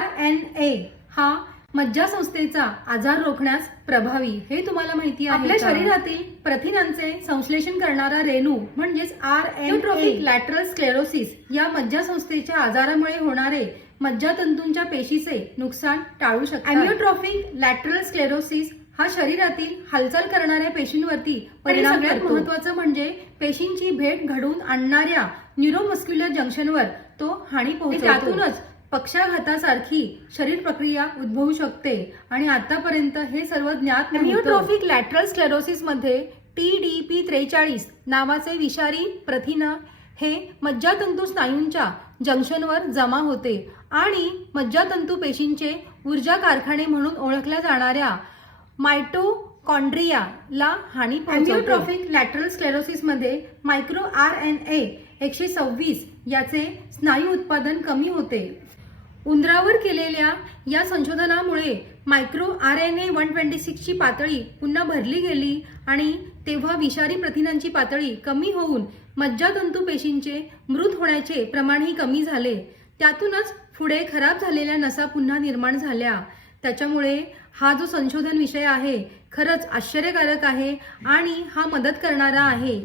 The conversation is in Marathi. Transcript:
RNA हा मज्जासंस्थेचा आजार रोखण्यास प्रभावी, हे तुम्हाला माहिती आहे? आपल्या शरीरातील प्रथिनांचे संश्लेषण करणारा रेणू म्हणजेच अमियोट्रोफिक लॅटरल स्क्लेरोसिस या मज्जासंस्थेच्या आजारामुळे होणारे मज्जातंतूंच्या पेशीचे नुकसान टाळू शकतात. अमियोट्रोफिक लॅटरल स्क्लेरोसिस हा शरीरातील हालचाल करणाऱ्या पेशींवरती परिणाम करतो. सगळ्यात महत्त्वाचं म्हणजे पेशींची भेट घडवून आणणाऱ्या न्यूरोमस्क्युलर जंक्शनवर तो हानी पोहोचवतो. त्यातूनच पक्षाघातासारखी शरीर प्रक्रिया उद्भवू शकते आणि आतापर्यंत हे सर्व ज्ञात नव्हतं. अमियोट्रोफिक लॅटरल स्क्लेरोसिस मध्ये TDP43 नावाचे विषारी प्रथिन हे मज्जातंतू स्नायूंच्या जंक्शनवर जमा होते आणि मज्जातंतू पेशींचे ऊर्जा कारखाने म्हणून ओळखल्या जाणाऱ्या मायटोकॉन्ड्रियाला हानी पोहोचवते. अमियोट्रोफिक लॅटरल स्क्लेरोसिस मध्ये मायक्रो RNA 126 याचे स्नायू उत्पादन कमी होते. उंदरावर केलेल्या या संशोधनामुळे मायक्रो RNA 126 ची पातळी पुन्हा भरली गेली आणि तेव्हा विषारी प्रथिनांची पातळी कमी होऊन मज्जातंतू पेशींचे मृत होण्याचे प्रमाणही कमी झाले. त्यातूनच पुढे खराब झालेल्या नसा पुन्हा निर्माण झाल्या. त्याच्यामुळे हा जो संशोधन विषय आहे खरंच आश्चर्यकारक आहे आणि हा मदत करणारा आहे.